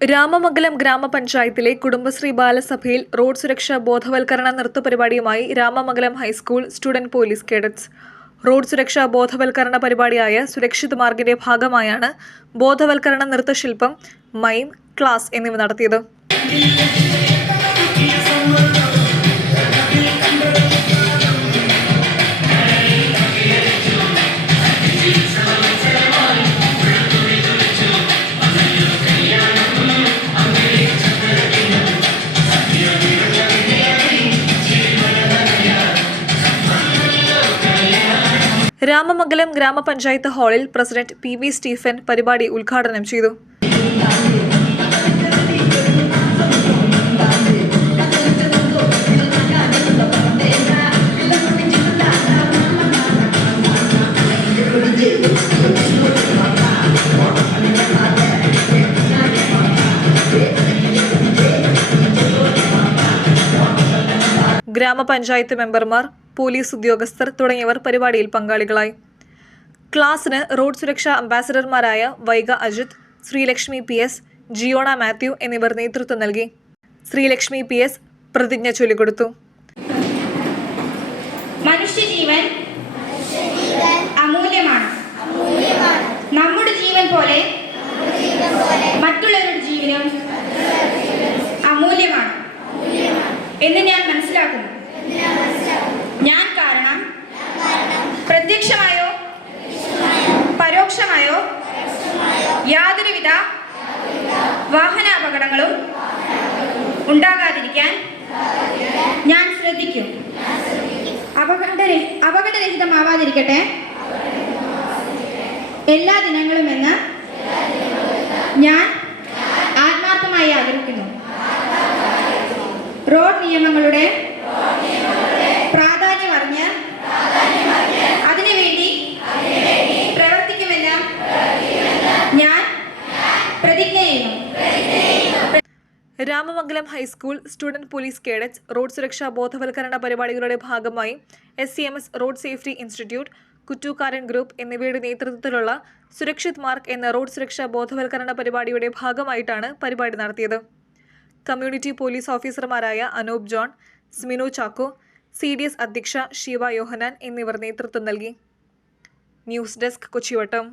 രാമമംഗലം ഗ്രാമപഞ്ചായത്തിലെ കുടുംബശ്രീ ബാലസഭയിൽ റോഡ് സുരക്ഷാ ബോധവൽക്കരണ നൃത്തപരിപാടിയുമായി Ramamangalam high school student police cadets. Road സുരക്ഷാ ബോധവൽക്കരണ പരിപാടിയായ സുരക്ഷിത് മാർഗിന്റെ ഭാഗമായാണ് ബോധവൽക്കരണ നൃത്തശില്പം, മൈം, ക്ലാസ് എന്നിവ നടത്തിയത്. രാമമംഗലം ഗ്രാമപഞ്ചായത്ത് ഹാളിൽ പ്രസിഡന്റ് PV സ്റ്റീഫൻ പരിപാടി ഉദ്ഘാടനം ചെയ്തു. ഗ്രാമപഞ്ചായത്ത് മെമ്പർമാർ, പോലീസ് ഉദ്യോഗസ്ഥർ തുടങ്ങിയവർ പരിപാടിയിൽ പങ്കാളികളായി. ക്ലാസിന് റോഡ് സുരക്ഷാ അംബാസഡർമാരായ വൈഗ അജിത്, ശ്രീലക്ഷ്മി PS, ജിയോണ മാത്യു എന്നിവർ നേതൃത്വം നൽകി. ശ്രീലക്ഷ്മി PS പ്രതിജ്ഞ ചൊല്ലിക്കൊടുത്തു. മനുഷ്യജീവൻ അമൂല്യമാണ്. നമ്മുടെ ജീവൻ പോലെ മറ്റുള്ളവരുടെ ജീവനും അമൂല്യമാണ് എന്ന് ഞാൻ മനസ്സിലാക്കുന്നു. ഞാൻ കാരണം പ്രത്യക്ഷമായോ പരോക്ഷമായോ യാതൊരുവിധ വാഹനാപകടങ്ങളും ഉണ്ടാകാതിരിക്കാൻ ഞാൻ ശ്രദ്ധിക്കും. അപകടരഹിതമാവാതിരിക്കട്ടെ എല്ലാ ദിനങ്ങളും എന്ന് ഞാൻ ആത്മാർത്ഥമായി ആഗ്രഹിക്കുന്നു. റോഡ് നിയമങ്ങളുടെ പ്രാധാന്യം അറിഞ്ഞ് അതിനുവേണ്ടി പ്രവർത്തിക്കുമെന്ന് ഞാൻ പ്രതിജ്ഞ ചെയ്യുന്നു. Ramamangalam high school student police cadets road സുരക്ഷാ ബോധവൽക്കരണ പരിപാടികളുടെ ഭാഗമായി SCMS road safety institute, Kuttookkaran group എന്നിവയുടെ നേതൃത്വത്തിലുള്ള സുരക്ഷിത് മാർഗ് എന്ന റോഡ് സുരക്ഷാ ബോധവൽക്കരണ പരിപാടിയുടെ ഭാഗമായിട്ടാണ് പരിപാടി നടത്തിയത്. കമ്മ്യൂണിറ്റി പോലീസ് ഓഫീസർമാരായ അനൂപ് ജോൺ, സ്മിനു ചാക്കോ, CDS അധ്യക്ഷ ഷീവ യോഹനാൻ എന്നിവർ നേതൃത്വം നൽകി. News desk, കൊച്ചിവട്ടം.